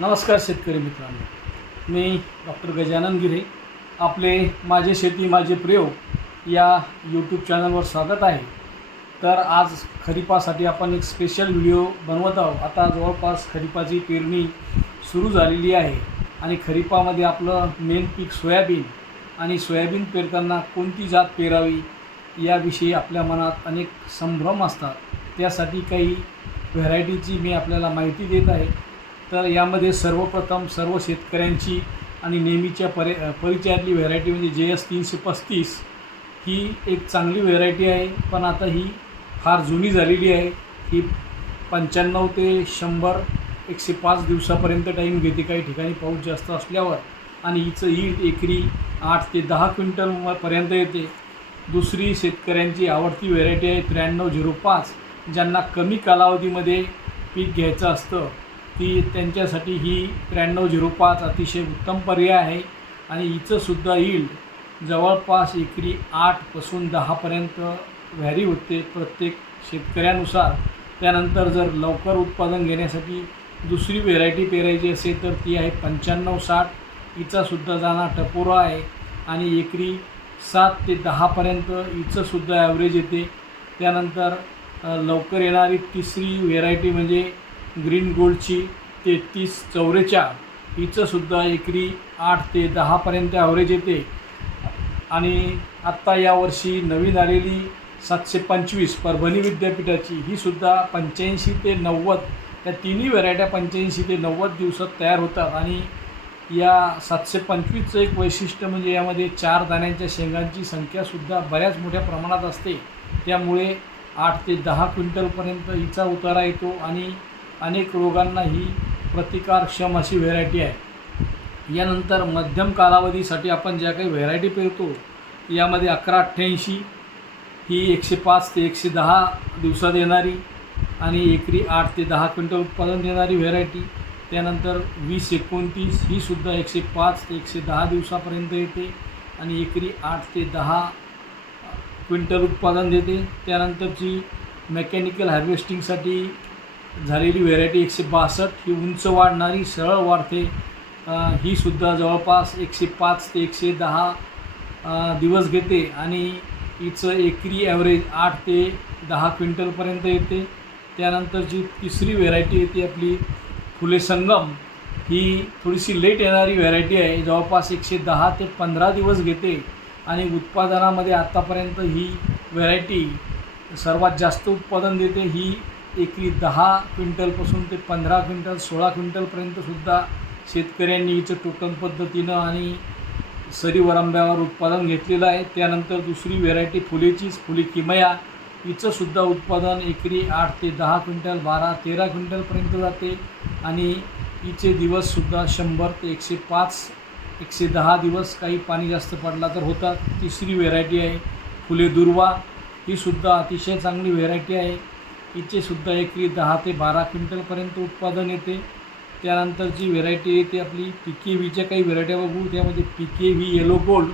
नमस्कार शेतकरी मित्रांनो. मी डॉक्टर गजानन गिरे. आपले माझे शेती माझे प्रयोग या यूट्यूब चॅनलवर स्वागत आहे. तर आज खरीपासाठी आपण एक स्पेशल व्हिडिओ बनवत आहोत. आता जवळपास खरीपाची पेरणी सुरू झालेली आहे आणि खरीपामध्ये आपलं मेन पीक सोयाबीन आणि सोयाबीन पेरताना कोणती जात पेरावी याविषयी आपल्या मनात अनेक संभ्रम असतात. त्यासाठी काही व्हेरायटीची मी आपल्याला माहिती देत आहे. तर यामध्ये सर्वप्रथम सर्व शेतकऱ्यांची आणि नेहमीच्या परि परिचयातली व्हेरायटी म्हणजे जे एस तीनशे पस्तीस ही एक चांगली व्हेरायटी आहे. पण आता ही फार जुनी झालेली आहे. ही पंच्याण्णव ते शंभर एकशे पाच दिवसापर्यंत टाईम घेते. काही ठिकाणी पाऊस जास्त असल्यावर आणि हिचं ईल्ड एकरी आठ ते दहा क्विंटलपर्यंत येते. दुसरी शेतकऱ्यांची आवडती व्हेरायटी आहे त्र्याण्णव झिरो पाच ज्यांना कमी कालावधीमध्ये पीक घ्यायचं असतं. ती त्यांच्यासाठी ही त्र्याण्णव झिरो पाच अतिशय उत्तम पर्याय आहे. आणि हिचंसुद्धा ईल्ड जवळपास एकरी आठपासून दहापर्यंत व्हॅरी होते प्रत्येक शेतकऱ्यानुसार. त्यानंतर जर लवकर उत्पादन घेण्यासाठी दुसरी व्हेरायटी पेरायची असेल तर ती आहे पंच्याण्णव साठ. हिचासुद्धा जाणा टपोरा आहे. आणि एकरी सात ते दहापर्यंत हिचंसुद्धा ॲव्हरेज येते. त्यानंतर लवकर येणारी तिसरी व्हेरायटी म्हणजे ग्रीन गोल्डची तेहतीस चौवेचाळ हिचंसुद्धा एकरी आठ ते दहापर्यंत ॲव्हरेज येते. आणि आत्ता यावर्षी नवीन आलेली सातशे पंचवीस परभणी विद्यापीठाची ही सुद्धा पंच्याऐंशी ते नव्वद त्या तिन्ही व्हरायट्या पंच्याऐंशी ते नव्वद दिवसात तयार होतात. आणि या सातशे पंचवीसचं एक वैशिष्ट्य म्हणजे यामध्ये चार दाण्यांच्या शेंगांची संख्यासुद्धा बऱ्याच मोठ्या प्रमाणात असते. त्यामुळे आठ ते दहा क्विंटलपर्यंत हिचा उतारा येतो. आणि अनेक रोगांना ही प्रतिकारक्षम अशी व्हेरायटी आहे. यानंतर मध्यम कालावधीसाठी आपण ज्या काही व्हेरायटी पेरतो यामध्ये अकरा अठ्ठ्याऐंशी ही एकशे पाच ते एकशे दहा दिवसात येणारी आणि एकरी आठ ते दहा क्विंटल उत्पादन देणारी व्हेरायटी त्यानंतर वीस एकोणतीस ही सुद्धा एकशे पाच ते एकशे दहा दिवसापर्यंत येते आणि एकरी आठ ते दहा क्विंटल उत्पादन देते. त्यानंतरची मेकॅनिकल हार्वेस्टिंगसाठी झालेली व्हेरायटी एकशे बासष्ट ही उंच वाढणारी सरळ वाढते. ही सुद्धा जवळपास एकशे पाच ते एकशे दहा दिवस घेते आणि हिचं एकरी ॲव्हरेज आठ ते दहा क्विंटलपर्यंत येते. त्यानंतर जी तिसरी व्हेरायटी येते आपली फुले संगम ही थोडीशी लेट येणारी व्हेरायटी आहे. जवळपास एकशे दहा ते पंधरा दिवस घेते आणि उत्पादनामध्ये आत्तापर्यंत ही व्हेरायटी सर्वात जास्त उत्पादन देते. ही एकरी दहा क्विंटलपासून ते पंधरा क्विंटल सोळा क्विंटलपर्यंतसुद्धा शेतकऱ्यांनी इथं टोकन पद्धतीनं आणि सरी वरंब्यावर उत्पादन घेतलेलं आहे. त्यानंतर दुसरी व्हेरायटी फुलेचीच फुले किमया हिचंसुद्धा उत्पादन एकरी आठ ते दहा क्विंटल बारा तेरा क्विंटलपर्यंत जाते. आणि हिचे दिवससुद्धा शंभर ते एकशे पाच एकशे दहा दिवस काही पाणी जास्त पडला तर होतात. तिसरी व्हेरायटी आहे फुले दुर्वा. ही सुद्धा अतिशय चांगली व्हेरायटी आहे. हिचेसुद्धा एकरी दहा ते बारा क्विंटलपर्यंत उत्पादन येते. त्यानंतरची व्हेरायटी येते आपली पी के व्हीच्या काही व्हेरायट्या बघू. त्यामध्ये P K V yellow gold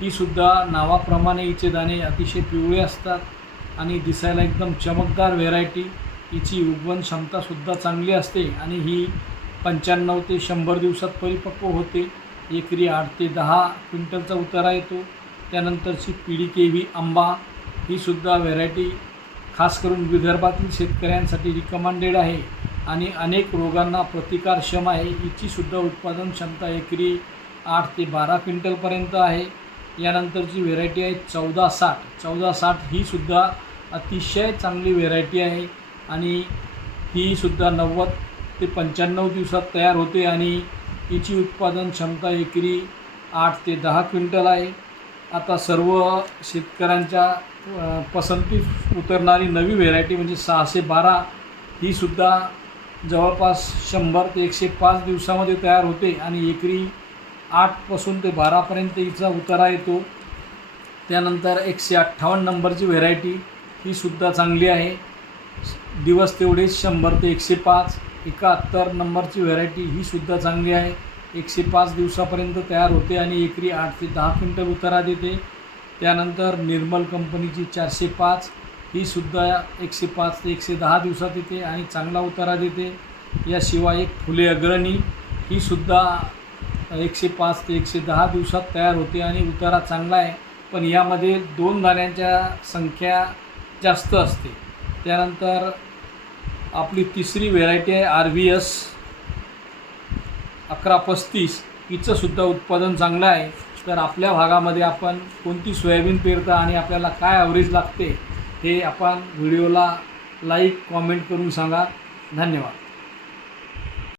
हीसुद्धा नावाप्रमाणे हिचे दाणे अतिशय पिवळे असतात आणि दिसायला एकदम चमकदार व्हेरायटी. हिची उगवण क्षमतासुद्धा चांगली असते आणि ही पंच्याण्णव ते शंभर दिवसात परिपक्व होते. एकरी आठ ते दहा क्विंटलचा उतारा येतो. त्यानंतरची पिढी के व्ही आंबा ही सुद्धा व्हेरायटी खास करून विदर्भातील शेतकऱ्यांसाठी रिकमांडेड आहे. आणि अनेक रोगांना प्रतिकारक्षम आहे. हिचीसुद्धा उत्पादन क्षमता एकरी आठ ते बारा क्विंटलपर्यंत आहे. यानंतरची व्हेरायटी आहे चौदा साठ. चौदा साठ ही सुद्धा अतिशय चांगली व्हेरायटी आहे. आणि ही सुद्धा नव्वद ते पंच्याण्णव दिवसात तयार होते आणि हिची उत्पादन क्षमता एकरी आठ ते दहा क्विंटल आहे. आता सर्व शेतकऱ्यांच्या पसंतीत उतरणारी नवी व्हेरायटी म्हणजे सहाशे बारा ही सुद्धा जवळपास शंभर ते एकशे पाच दिवसामध्ये तयार होते आणि एकरी आठपासून ते बारापर्यंत हिचा उतारा येतो. त्यानंतर एकशे अठ्ठावन्न नंबरची व्हेरायटी ही सुद्धा चांगली आहे. दिवस तेवढेच शंभर ते एकशे पाच. एकाहत्तर नंबरची व्हेरायटी ही सुद्धा चांगली आहे. एकशे पाच दिवसापर्यंत तयार होते आणि एकरी आठ ते दहा क्विंटल उतारा देते. त्यानंतर निर्मल कंपनीची चारशे पाच ही सुद्धा एकशे पाच ते एकशे दहा दिवसात येते आणि चांगला उतारा देते. याशिवाय एक फुले अग्रणी ही सुद्धा एकशे पाच ते एकशे दहा दिवसात तयार होते आणि उतारा चांगला आहे पण यामध्ये दोन दाण्यांच्या संख्या जास्त असते. त्यानंतर आपली तिसरी व्हेरायटी आहे आर व्ही एस अकरा पस्तीस हिचंसुद्धा उत्पादन चांगलं आहे. तर आपल्या भागामध्ये आपण कोणती सोयाबीन पेरता आणि आपल्याला काय ॲव्हरेज लागते हे आपण व्हिडिओला लाईक कॉमेंट करून सांगा. धन्यवाद.